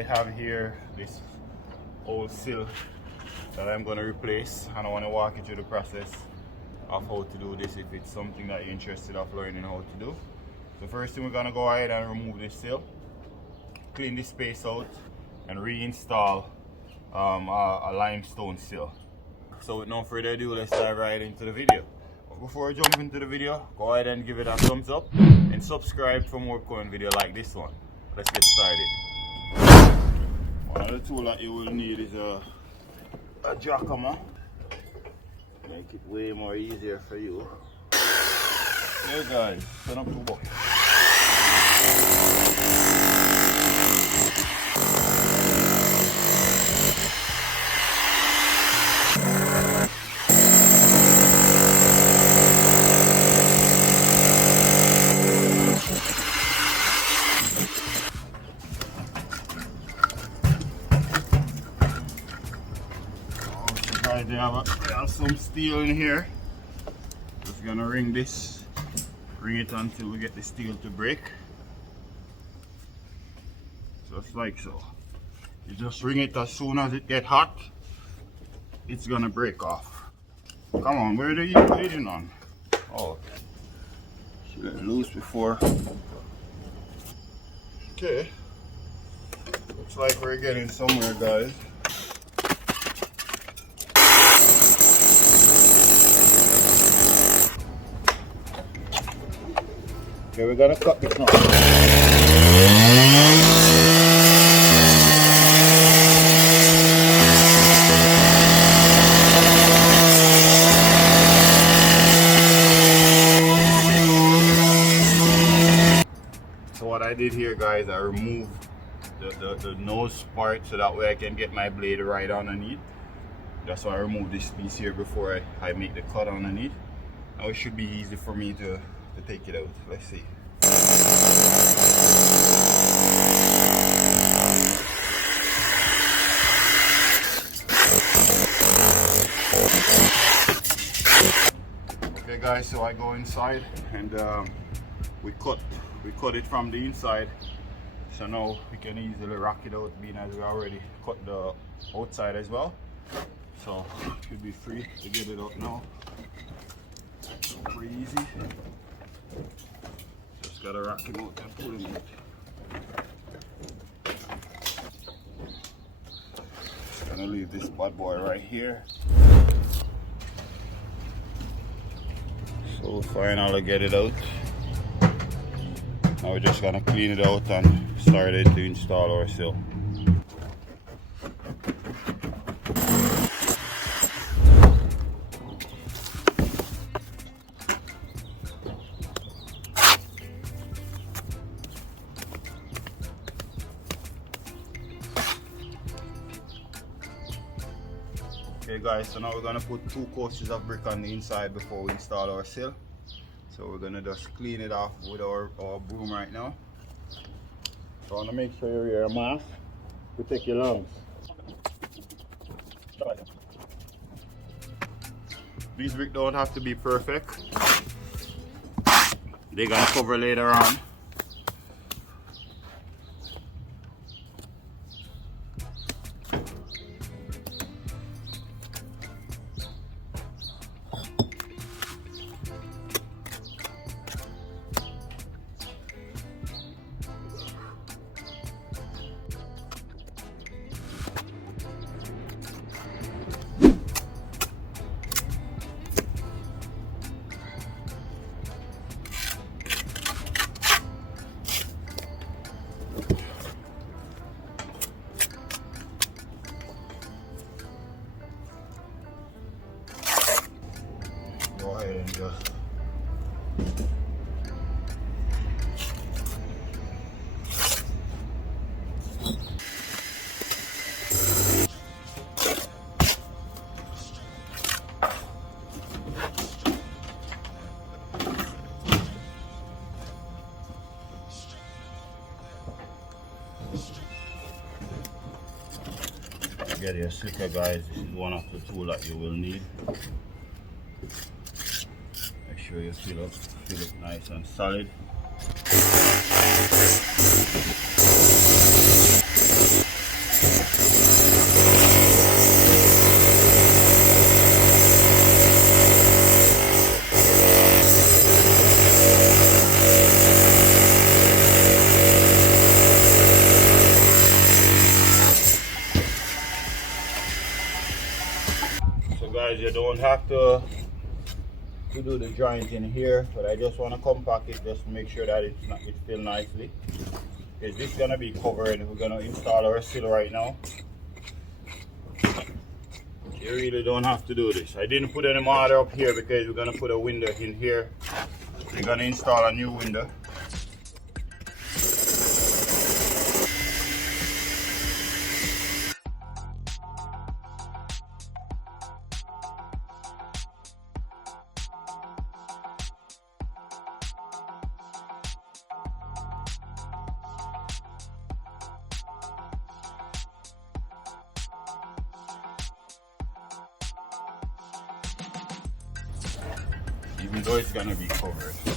I have here this old sill that I'm going to replace, and I want to walk you through the process of how to do this if it's something that you're interested of learning how to do. So first thing, we're going to go ahead and remove this sill, clean this space out, and reinstall a limestone sill. So with no further ado, let's dive right into the video. But before I jump into the video, go ahead and give it a thumbs up and subscribe for more upcoming videos like this one. Let's get started. One of the tools that you will need is a jackhammer. Make it way more easier for you. Here guys, turn up 2 buckets. They have some steel in here. Just gonna ring it until we get the steel to break. Just like so. You just ring it as soon as it gets hot, it's gonna break off. Come on, where are you waiting on? Oh, should let it loose before. Okay, looks like we're getting somewhere, guys. Okay, we're gonna cut this now. So what I did here, guys, I removed the nose part so that way I can get my blade right underneath. That's why I removed this piece here before I make the cut underneath. Now it should be easy for me to take it out. Let's see. Okay guys, so I go inside and we cut it from the inside, so now we can easily rock it out, being as we already cut the outside as well. So it should be free to get it out now. Pretty easy. Just gotta rock him out and pull him out. Just gonna leave this bad boy right here. So finally get it out. Now we're just gonna clean it out and start it to install our sill. Okay guys, so now we're gonna put 2 coasters of brick on the inside before we install our sill. So we're gonna just clean it off with our broom right now. So I wanna make sure you wear a mask to protect your lungs. These bricks don't have to be perfect. They're gonna cover later on. Go ahead and just get your slicker, guys. This is one of the tools that you will need. Make sure you fill it nice and solid. guys, you don't have to do the joint in here, but I just want to compact it just to make sure that it fits nicely. Because this is gonna be covered. We're gonna install our sill right now. You really don't have to do this. I didn't put any mortar up here because we're gonna put a window in here. We're gonna install a new window. Even though it's gonna be covered. So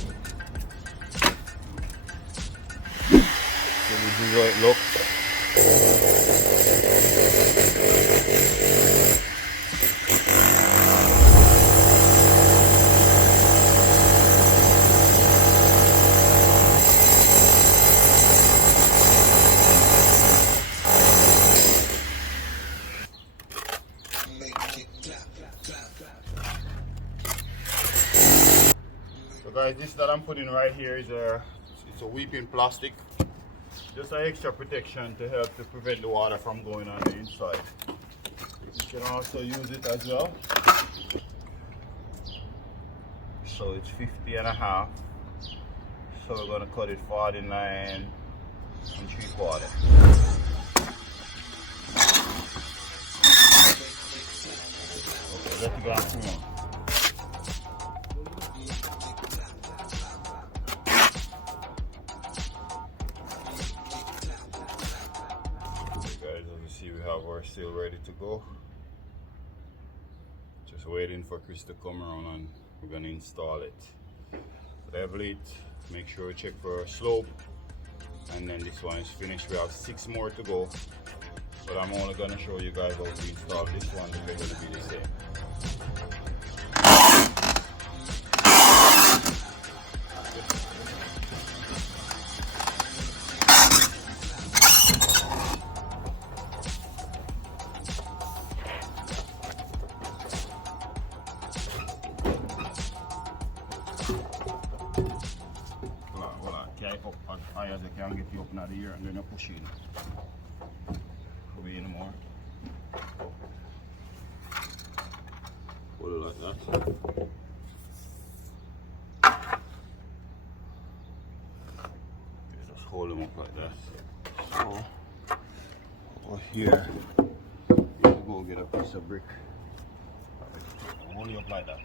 this is how it looks. So guys, this that I'm putting right here is it's a weeping plastic. Just an extra protection to help to prevent the water from going on the inside. You can also use it as well. So it's 50.5. So we're gonna cut it 49 3/4. Okay, let's go through. We have our sill ready to go. Just waiting for Chris to come around and we're gonna install it. Level it, make sure we check for a slope, and then this one is finished. We have 6 more to go, but I'm only gonna show you guys how to install this one. They're gonna be the same. Up as high as I can get you up in the air, and then you push in. Away anymore. Hold it like that. Okay, just hold them up like that. So over here, you go get a piece of brick. Hold it up like that.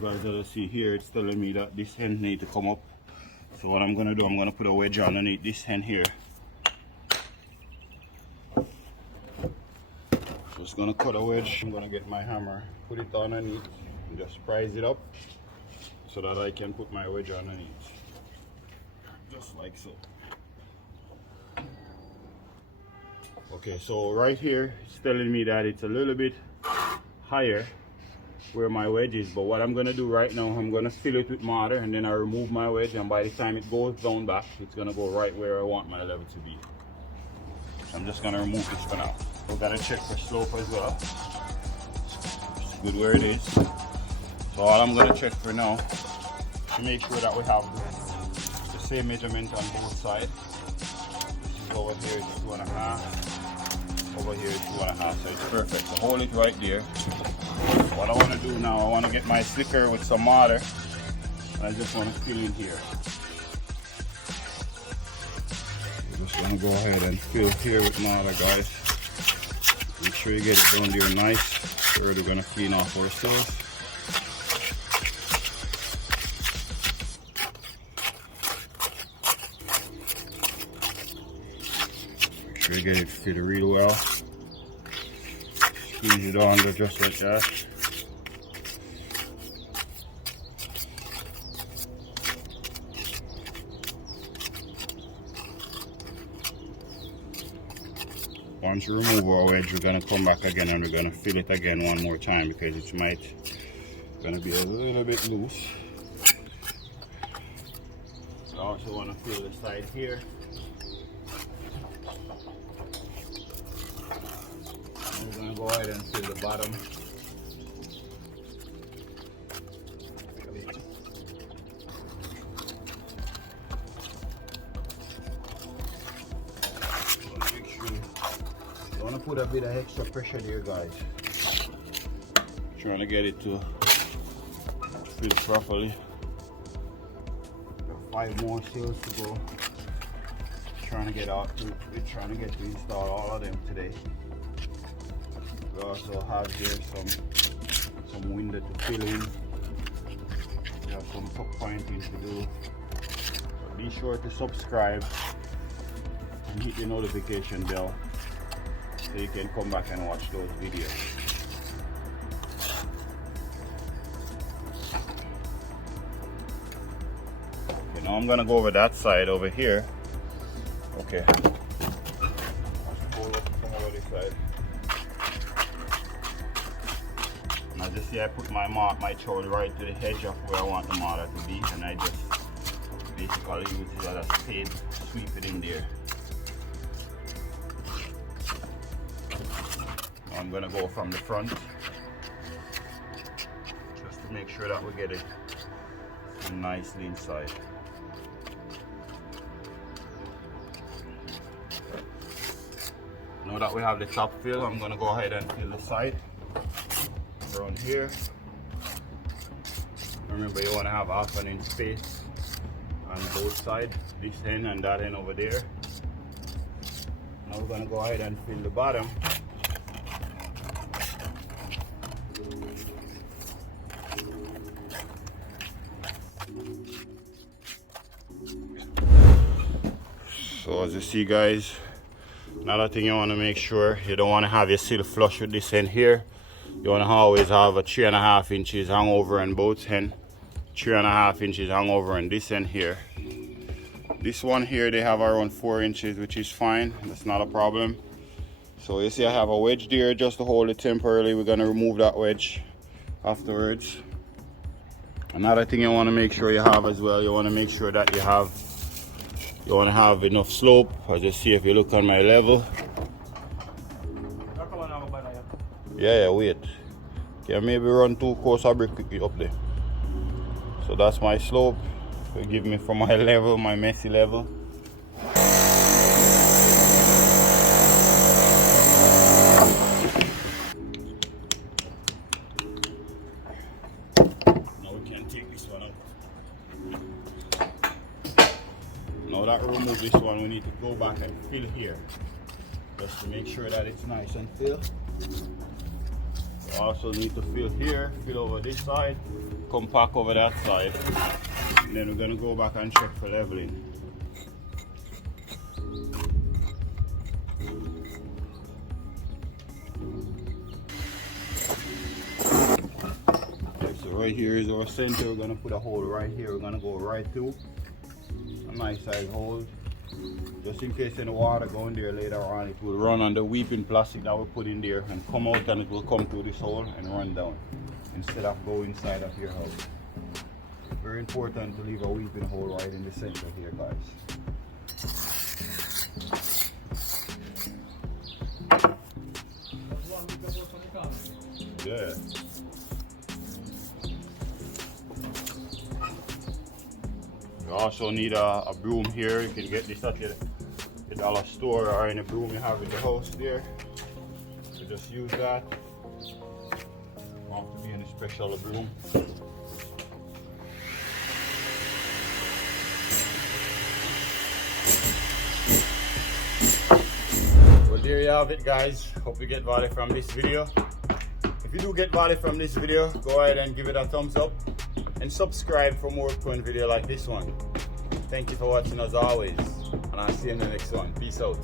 Guys, as you see here, it's telling me that this end needs to come up. So what I'm gonna do, I'm gonna put a wedge underneath this end here. Just gonna cut a wedge. I'm gonna get my hammer, put it underneath, and just prise it up so that I can put my wedge underneath. Just like so. Okay, so right here, it's telling me that it's a little bit higher where my wedge is, but what I'm gonna do right now, I'm gonna fill it with mortar, and then I remove my wedge, and by the time it goes down back, it's gonna go right where I want my level to be. I'm just gonna remove this for now. We gotta check for slope as well. It's good where it is. So all I'm gonna check for now to make sure that we have the same measurement on both sides. This is over here, it's 2.5. Over here, it's 2.5, so it's perfect. So hold it right there. What I want to do now, I want to get my slicker with some mortar, and I just want to fill in here. I'm just going to go ahead and fill here with mortar, guys. Make sure you get it down there nice. We're already going to clean off our sills. Make sure you get it fitted real well. Squeeze it on there just like that. Once you remove our wedge, we're going to come back again and we're going to fill it again one more time because it might going to be a little bit loose. I also want to fill the side here. We're going to go ahead and fill the bottom. Make sure you want to put a bit of extra pressure there, guys. Trying to get it to fill properly. Got 5 more sills to go. Trying to get to install all of them today. We also have here some window to fill in. We have some tuck pointing to do. So be sure to subscribe and hit the notification bell so you can come back and watch those videos. Okay, now I'm gonna go over that side over here. Okay. Pull up some over this side. And as you see, I put my trowel right to the edge of where I want the mortar to be, and I just basically use it as a spade, sweep it in there. Now I'm gonna go from the front, just to make sure that we get it nicely inside. Now that we have the top fill, I'm going to go ahead and fill the side around here. Remember, you want to have half an inch space on both sides, this end and that end over there. Now we're going to go ahead and fill the bottom. So as you see, guys, another thing you want to make sure, you don't want to have your sill flush with this end here. You want to always have a 3.5 inches hangover on both ends, 3.5 inches hangover on this end here. This one here, they have around 4 inches, which is fine. That's not a problem. So you see I have a wedge there just to hold it temporarily. We're going to remove that wedge afterwards. Another thing you want to make sure you have as well, you want to make sure that you want to have enough slope. As you see, if you look on my level. Yeah, wait. Okay, maybe run 2 course of brick up there. So that's my slope. Forgive me for my level, my messy level. Now we can take this one out. Now that we remove this one, we need to go back and fill here, just to make sure that it's nice and filled. We also need to fill here, fill over this side, come back over that side, and then we're going to go back and check for leveling. Okay, so right here is our center. We're going to put a hole right here. We're going to go right through. A nice size hole, just in case any water go in there later on, it will run on the weeping plastic that we put in there and come out, and it will come through this hole and run down instead of go inside of your house. Very important to leave a weeping hole right in the center here, guys. Yeah. You also need a broom here. You can get this at the dollar store or in a broom you have in the house there. So just use that. Don't have to be any special broom. Well, there you have it, guys. Hope you get value from this video. If you do get value from this video, go ahead and give it a thumbs up and subscribe for more fun video like this one. Thank you for watching as always, and I'll see you in the next one. Peace out.